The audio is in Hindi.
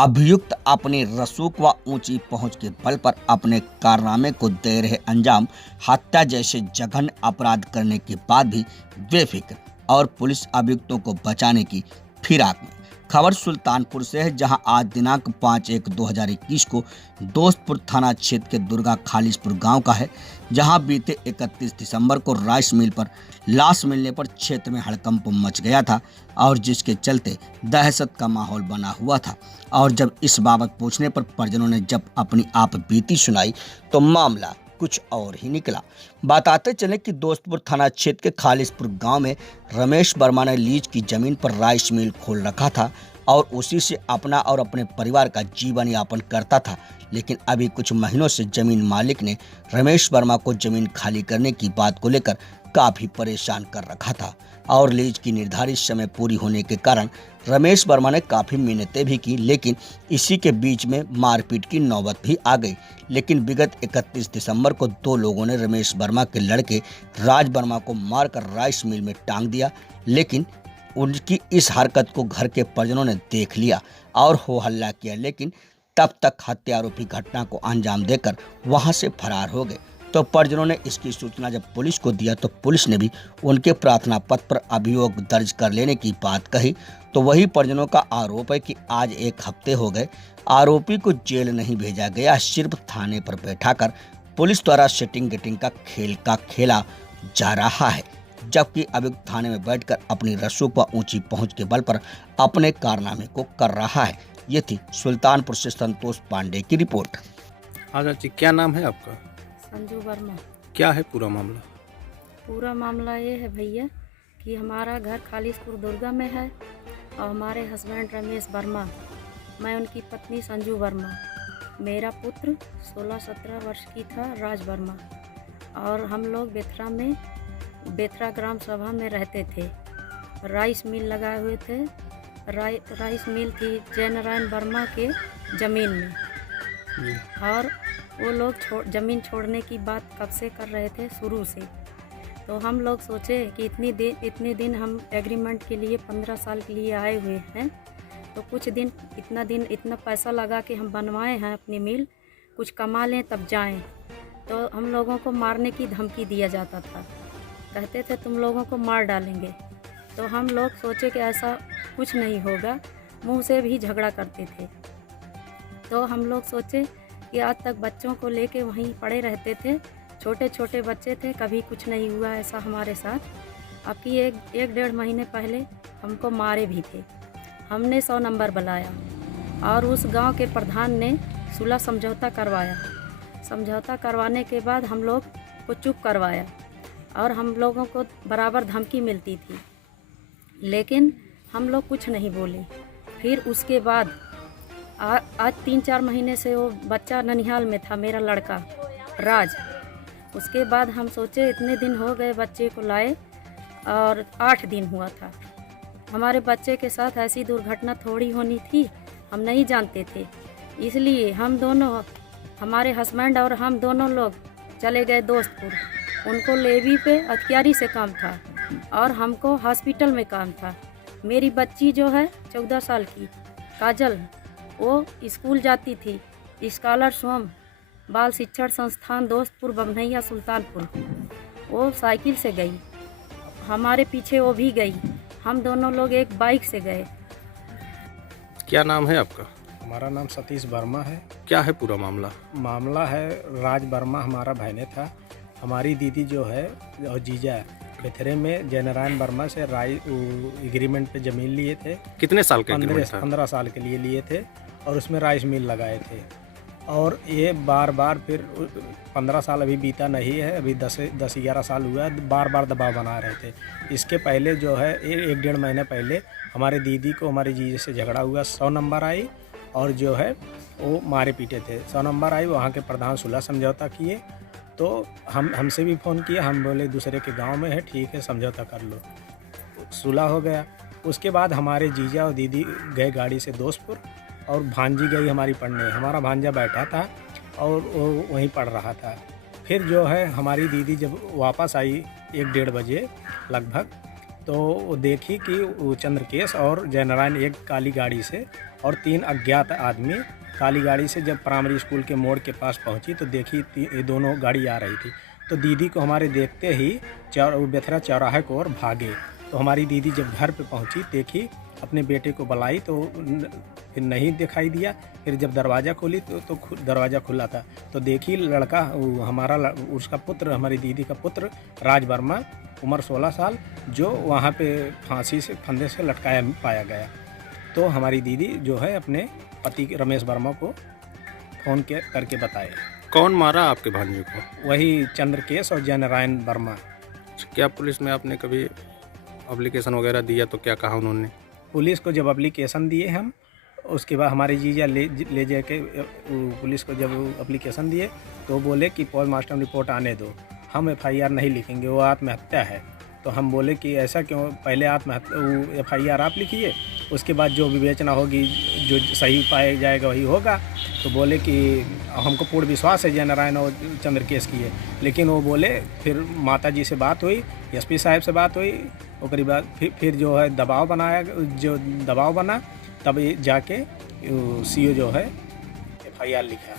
अभियुक्त अपनी रसूख व ऊंची पहुंच के बल पर अपने कारनामे को दे रहे अंजाम, हत्या जैसे जघन्य अपराध करने के बाद भी बेफिक्र और पुलिस अभियुक्तों को बचाने की फिराक में। खबर सुल्तानपुर से है, जहां आज दिनांक 5/1/2021 को दोस्तपुर थाना क्षेत्र के दुर्गा खालिशपुर गांव का है, जहां बीते 31 दिसंबर को राइस मिल पर लाश मिलने पर क्षेत्र में हड़कंप मच गया था और जिसके चलते दहशत का माहौल बना हुआ था। और जब इस बाबत पूछने पर परिजनों ने जब अपनी आप बीती सुनाई तो मामला कुछ और ही निकला। बताते चले कि दोस्तपुर थाना क्षेत्र के खालिशपुर गांव में रमेश वर्मा ने लीज की जमीन पर राइस मिल खोल रखा था और उसी से अपना और अपने परिवार का जीवन यापन करता था। लेकिन अभी कुछ महीनों से जमीन मालिक ने रमेश वर्मा को जमीन खाली करने की बात को लेकर काफी परेशान कर रखा था और लीज की निर्धारित समय पूरी होने के कारण रमेश वर्मा ने काफी मिन्नतें भी की, लेकिन इसी के बीच में मारपीट की नौबत भी आ गई। लेकिन विगत 31 दिसंबर को दो लोगों ने रमेश वर्मा के लड़के राज वर्मा को मारकर राइस मिल में टांग दिया। लेकिन उनकी इस हरकत को घर के परिजनों ने देख लिया और हो हल्ला किया, लेकिन तब तक हत्यारोपी घटना को अंजाम देकर वहां से फरार हो गए। तो परिजनों ने इसकी सूचना जब पुलिस को दिया तो पुलिस ने भी उनके प्रार्थना पत्र पर अभियोग दर्ज कर लेने की बात कही। तो वही परिजनों का आरोप है कि आज 1 हफ्ते हो गए आरोपी को जेल नहीं भेजा गया, सिर्फ थाने पर बैठाकर पुलिस द्वारा सेटिंग गेटिंग का खेल खेला जा रहा है, जबकि अभियुक्त थाने में बैठकर अपनी रसूख व ऊंची पहुंच के बल पर अपने कारनामे को कर रहा है। ये थी सुल्तानपुर से संतोष पांडे की रिपोर्ट। हाँ जी, क्या नाम है आपका? संजू वर्मा। क्या है पूरा मामला? पूरा मामला ये है भैया कि हमारा घर खालिशपुर दुर्गा में है और हमारे हस्बैंड रमेश वर्मा, मैं उनकी पत्नी संजू वर्मा, मेरा पुत्र 16-17 वर्ष की था राज वर्मा, और हम लोग बेथरा ग्राम सभा में रहते थे। राइस मिल लगाए हुए थे। राइस मिल थी जयनारायण वर्मा के ज़मीन में और वो लोग ज़मीन छोड़ने की बात कब से कर रहे थे, शुरू से। तो हम लोग सोचे कि इतने दिन हम एग्रीमेंट के लिए 15 साल के लिए आए हुए हैं, तो कुछ दिन इतना पैसा लगा के हम बनवाए हैं अपनी मिल, कुछ कमा लें तब जाएं। तो हम लोगों को मारने की धमकी दिया जाता था, कहते थे तुम लोगों को मार डालेंगे। तो हम लोग सोचे कि ऐसा कुछ नहीं होगा, मुंह से भी झगड़ा करते थे। तो हम लोग सोचे कि आज तक बच्चों को लेके वहीं पड़े रहते थे, छोटे छोटे बच्चे थे, कभी कुछ नहीं हुआ ऐसा हमारे साथ। अब की एक 1.5 महीने पहले हमको मारे भी थे। हमने 100 नंबर बुलाया और उस गांव के प्रधान ने सुलह समझौता करवाया। समझौता करवाने के बाद हम लोग को चुप करवाया और हम लोगों को बराबर धमकी मिलती थी, लेकिन हम लोग कुछ नहीं बोले। फिर उसके बाद आज 3-4 महीने से वो बच्चा ननिहाल में था, मेरा लड़का राज। उसके बाद हम सोचे इतने दिन हो गए बच्चे को लाए और 8 दिन हुआ था। हमारे बच्चे के साथ ऐसी दुर्घटना थोड़ी होनी थी, हम नहीं जानते थे। इसलिए हम दोनों, हमारे हस्बैंड और हम दोनों लोग चले गए दोस्तपुर। उनको लेवी पे अखियारी से काम था और हमको हॉस्पिटल में काम था। मेरी बच्ची जो है 14 साल की काजल, वो स्कूल जाती थी, स्कॉलर स्वयं बाल शिक्षण संस्थान दोस्तपुर बमनैया सुल्तानपुर। वो साइकिल से गई, हमारे पीछे वो भी गई, हम दोनों लोग एक बाइक से गए। क्या नाम है आपका? हमारा नाम सतीश वर्मा है। क्या है पूरा मामला? मामला है राज वर्मा हमारा भाईने था। हमारी दीदी जो है और जीजा बेथरे में जयनारायण वर्मा से एग्रीमेंट पे ज़मीन लिए थे। कितने साल के एग्रीमेंट था? 15 साल के लिए लिए थे और उसमें राइस मिल लगाए थे। और ये बार फिर 15 साल अभी बीता नहीं है, अभी 10-11 साल हुआ है, बार दबाव बना रहे थे। इसके पहले जो है 1-1.5 महीने पहले हमारे दीदी को हमारी जीजे से झगड़ा हुआ, 100 नंबर आई और जो है वो मारे पीटे थे। 100 नंबर आई, वहाँ के प्रधान सुलह समझौता किए, तो हमसे भी फ़ोन किया, हम बोले दूसरे के गांव में है, ठीक है समझौता कर लो, सुलह हो गया। उसके बाद हमारे जीजा और दीदी गए गाड़ी से दोस्तपुर और भांजी गई हमारी पढ़ने। हमारा भांजा बैठा था और वो वहीं पढ़ रहा था। फिर जो है हमारी दीदी जब वापस आई 1-1:30 बजे लगभग, तो वो देखी कि वो चंद्रकेश और जयनारायण एक काली गाड़ी से और 3 अज्ञात आदमी काली गाड़ी से जब प्राइमरी स्कूल के मोड़ के पास पहुंची तो देखी ये दोनों गाड़ी आ रही थी। तो दीदी को हमारे देखते ही बेथरा चौराहे को ओर भागे। तो हमारी दीदी जब घर पे पहुंची देखी, अपने बेटे को बुलाई तो फिर नहीं दिखाई दिया। फिर जब दरवाज़ा खोली तो दरवाज़ा खुला था। तो देखी लड़का उसका पुत्र, हमारी दीदी का पुत्र राज वर्मा, उम्र 16 साल, जो वहाँ पे फंदे से लटकाया पाया गया। तो हमारी दीदी जो है अपने पति रमेश वर्मा को फ़ोन करके बताए। कौन मारा आपके भांजे को? वही चंद्रकेश और जयनारायण वर्मा। क्या पुलिस में आपने कभी एप्लीकेशन वगैरह दिया तो क्या कहा उन्होंने? पुलिस को जब एप्लीकेशन दिए हम, उसके बाद हमारे जीजा ले जाके पुलिस को जब एप्लीकेशन दिए तो बोले कि पोस्टमार्टम रिपोर्ट आने दो, हम FIR नहीं लिखेंगे, वो आत्महत्या है। तो हम बोले कि ऐसा क्यों, पहले FIR आप लिखिए, उसके बाद जो विवेचना होगी, जो सही पाया जाएगा वही होगा। तो बोले कि हमको पूर्ण विश्वास है जयनारायण और चंद्रकेश की है। लेकिन वो बोले, फिर माता जी से बात हुई, SP साहब से बात हुई, उसके बाद फिर जो है दबाव बना, तब जाके CO जो है FIR लिखा।